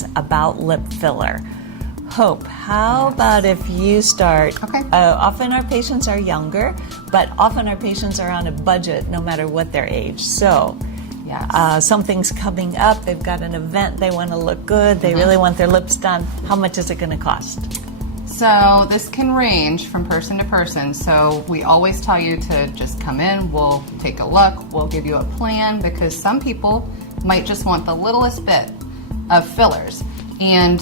questions about lip filler. Hope, how about if you start? Okay. Often our patients are younger, but often our patients are on a budget no matter what their age. So Yes. something's coming up, they've got an event, they want to look good, they really want their lips done. How much is it going to cost? So this can range from person to person. So we always tell you to just come in, we'll take a look, we'll give you a plan, because some people might just want the littlest bit of fillers. And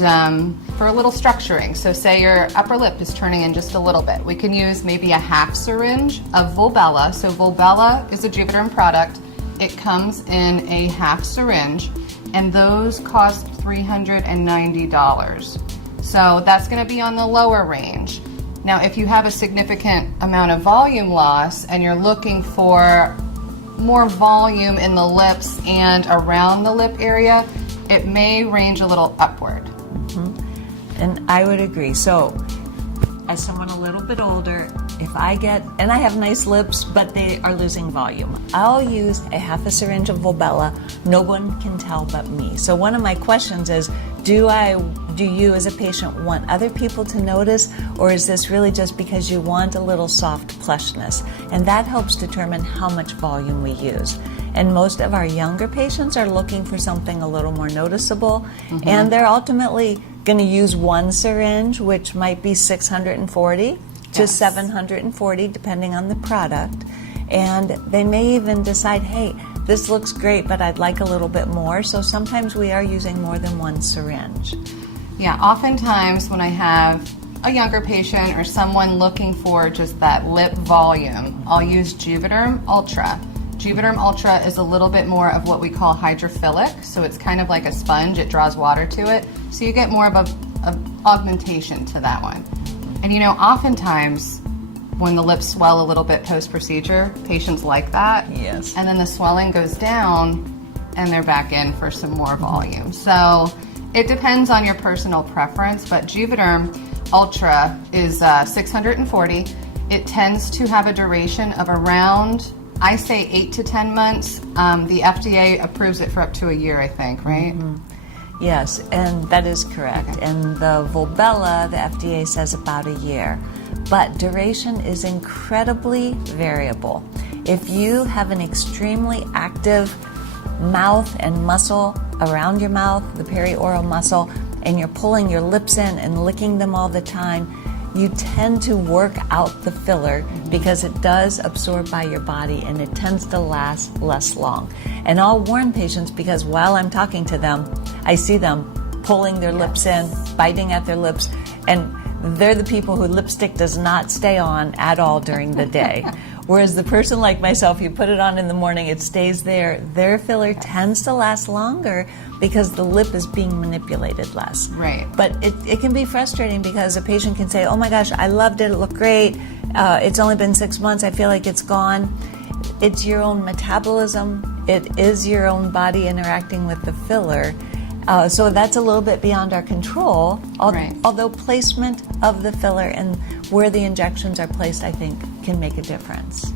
for a little structuring, so say your upper lip is turning in just a little bit, we can use maybe a half syringe of Volbella. So Volbella is a Juvederm product. It comes in a half syringe, and those cost $390. So that's going to be on the lower range. Now, if you have a significant amount of volume loss and you're looking for more volume in the lips and around the lip area, it may range a little upward. And I would agree. So as someone a little bit older, if I get, and I have nice lips, but they are losing volume, I'll use a half a syringe of Volbella. No one can tell but me. So one of my questions is, do you as a patient want other people to notice, or is this really just because you want a little soft plushness? And that helps determine how much volume we use. And most of our younger patients are looking for something a little more noticeable, and they're ultimately going to use one syringe, which might be 640 to 740, depending on the product. And they may even decide, hey, this looks great, but I'd like a little bit more. So sometimes we are using more than one syringe. Yeah, oftentimes when I have a younger patient or someone looking for just that lip volume, I'll use Juvederm Ultra. Juvederm Ultra is a little bit more of what we call hydrophilic, so it's kind of like a sponge, it draws water to it, so you get more of a augmentation to that one. And you know, oftentimes when the lips swell a little bit post-procedure, patients like that. Yes. And then the swelling goes down and they're back in for some more volume. So it depends on your personal preference, but Juvederm Ultra is 640. It tends to have a duration of around, I say 8 to 10 months. The FDA approves it for up to a year, I think, right? Yes, and that is correct. Okay. And the Volbella, the FDA says about a year. But duration is incredibly variable. If you have an extremely active mouth and muscle around your mouth, the perioral muscle, and you're pulling your lips in and licking them all the time, you tend to work out the filler because it does absorb by your body and it tends to last less long. And I'll warn patients, because while I'm talking to them, I see them pulling their lips in, biting at their lips, and they're the people who lipstick does not stay on at all during the day. Whereas the person like myself, you put it on in the morning, it stays there. Their filler tends to last longer because the lip is being manipulated less. Right. But it can be frustrating because a patient can say, oh my gosh, I loved it, it looked great, it's only been 6 months, I feel like it's gone. It's your own metabolism, it is your own body interacting with the filler. So that's a little bit beyond our control, although placement of the filler and where the injections are placed, I think, can make a difference.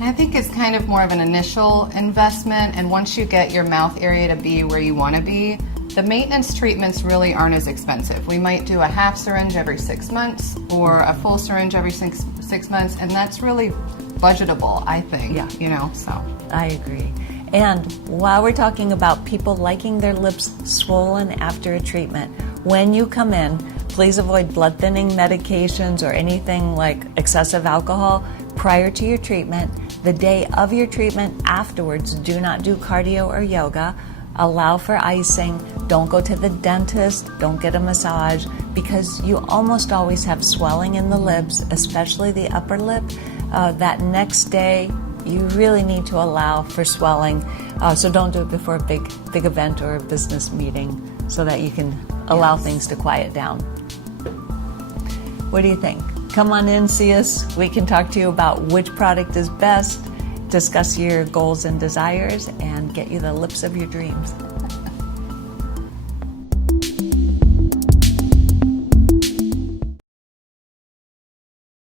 I think it's kind of more of an initial investment, and once you get your mouth area to be where you want to be, the maintenance treatments really aren't as expensive. We might do a half syringe every 6 months or a full syringe every six months, and that's really budgetable, I think. Yeah. You know, so. I agree. And while we're talking about people liking their lips swollen after a treatment, when you come in, please avoid blood thinning medications or anything like excessive alcohol prior to your treatment. The day of your treatment, afterwards, do not do cardio or yoga. Allow for icing. Don't go to the dentist. Don't get a massage, because you almost always have swelling in the lips, especially the upper lip. That next day, you really need to allow for swelling. So don't do it before a big event or a business meeting, so that you can allow things to quiet down. What do you think? Come on in, see us. We can talk to you about which product is best, discuss your goals and desires, and get you the lips of your dreams.